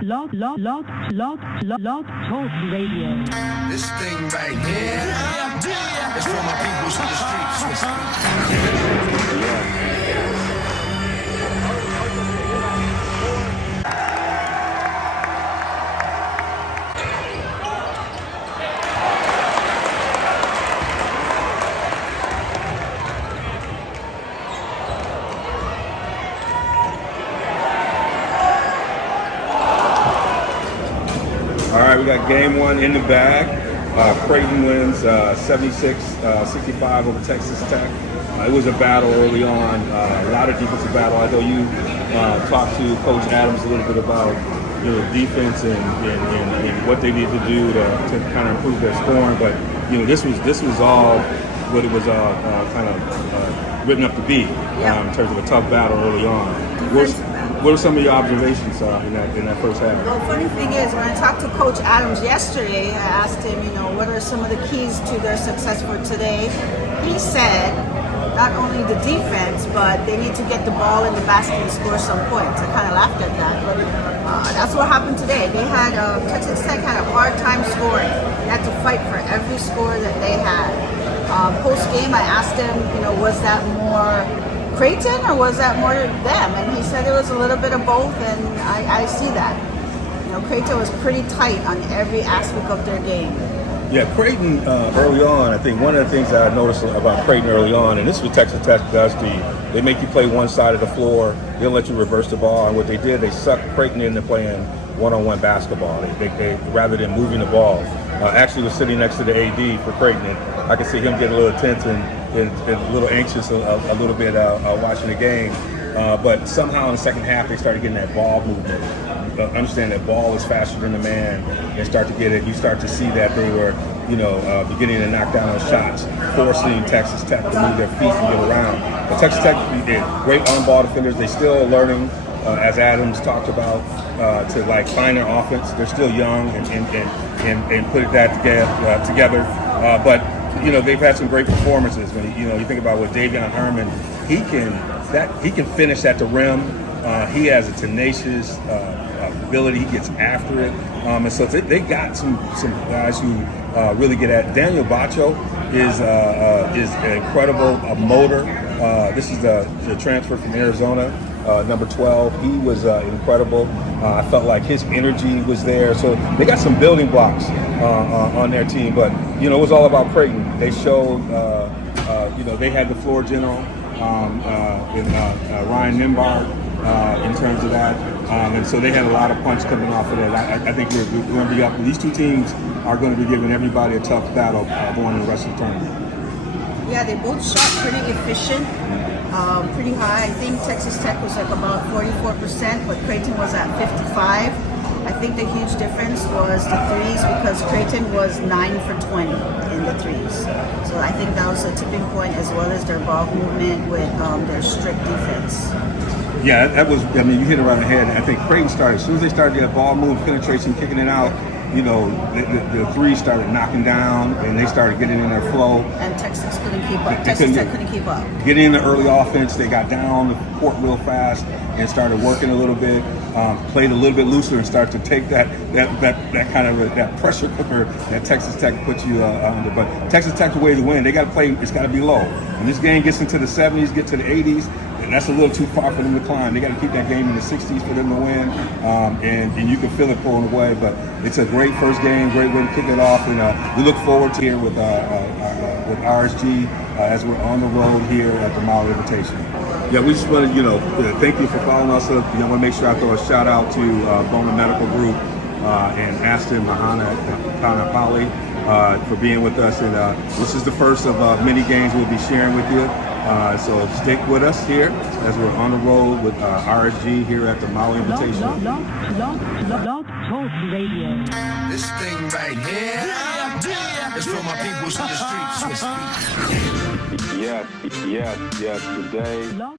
Talk Radio. This thing right here is for my peoples in the streets. All right, we got game one in the bag. Creighton wins 76-65 over Texas Tech. It was a battle early on, a lot of defensive battle. I know you talked to Coach Adams a little bit about defense and what they need to do to kind of improve their scoring. But this was all what it was kind of written up to be in terms of a tough battle early on. What are some of your observations in that first half? Well, funny thing is, when I talked to Coach Adams yesterday, I asked him, what are some of the keys to their success for today? He said not only the defense, but they need to get the ball in the basket and score some points. I kind of laughed at that, but that's what happened today. They had Texas Tech had a hard time scoring. They had to fight for every score that they had. Post game, I asked him, was that more Creighton or was that more them? And he said it was a little bit of both, and I see that. Creighton was pretty tight on every aspect of their game. Yeah, Creighton early on, I think one of the things that I noticed about Creighton early on, and this is what Texas Tech does to you, they make you play one side of the floor, they don't let you reverse the ball, and what they did, they sucked Creighton into playing one-on-one basketball. They rather than moving the ball. Actually was sitting next to the AD for Creighton, and I could see him get a little tense and a little anxious a little bit watching the game. But somehow in the second half, they started getting that ball movement. Understand that ball is faster than the man. They start to get it. You start to see that they were, beginning to knock down on shots, forcing Texas Tech to move their feet and get around. But Texas Tech did great on-ball defenders. They still are learning, as Adams talked about, to find their offense. They're still young and put that together. But they've had some great performances. When you think about what Davion Herman, he can finish at the rim. He has a tenacious ability. He gets after it, and so they got some guys who really get at. Daniel Bacho is an incredible motor. This is the transfer from Arizona, number 12. He was incredible. I felt like his energy was there. So they got some building blocks on their team. But it was all about Creighton. They showed they had the floor general in Ryan Nimbard in terms of that. And so they had a lot of punch coming off of that. I think we're going to be up. These two teams are going to be giving everybody a tough battle going in the rest of the tournament. Yeah, they both shot pretty efficient, pretty high. I think Texas Tech was about 44%, but Creighton was at 55%. I think the huge difference was the threes because Creighton was 9 for 20 in the threes. So I think that was a tipping point as well as their ball movement with their strict defense. Yeah, that was, you hit it right on the head. I think Creighton started, as soon as they started their ball move, penetration, kicking it out, the threes started knocking down and they started getting in their flow. And Texas couldn't keep up. Texas Tech couldn't keep up. Getting in the early offense, they got down the court real fast and started working a little bit, played a little bit looser and started to take that kind of that pressure cooker that Texas Tech puts you under. But Texas Tech's the way to win. They got to play, it's got to be low. When this game gets into the 70s, get to the 80s, that's a little too far for them to climb. They got to keep that game in the 60s for them to win, and you can feel it pulling away. But it's a great first game, great way to kick it off, and we look forward to here with RSG as we're on the road here at the Maui Invitation. Yeah, we just want to, thank you for following us. I want to make sure I throw a shout out to Bona Medical Group and Aston Mahana Kanapali for being with us. And this is the first of many games we'll be sharing with you. So stick with us here as we're on the road with RSG here at the Maui Invitation. Talk Radio. This thing right here is for my peoples in the streets. Yes, today.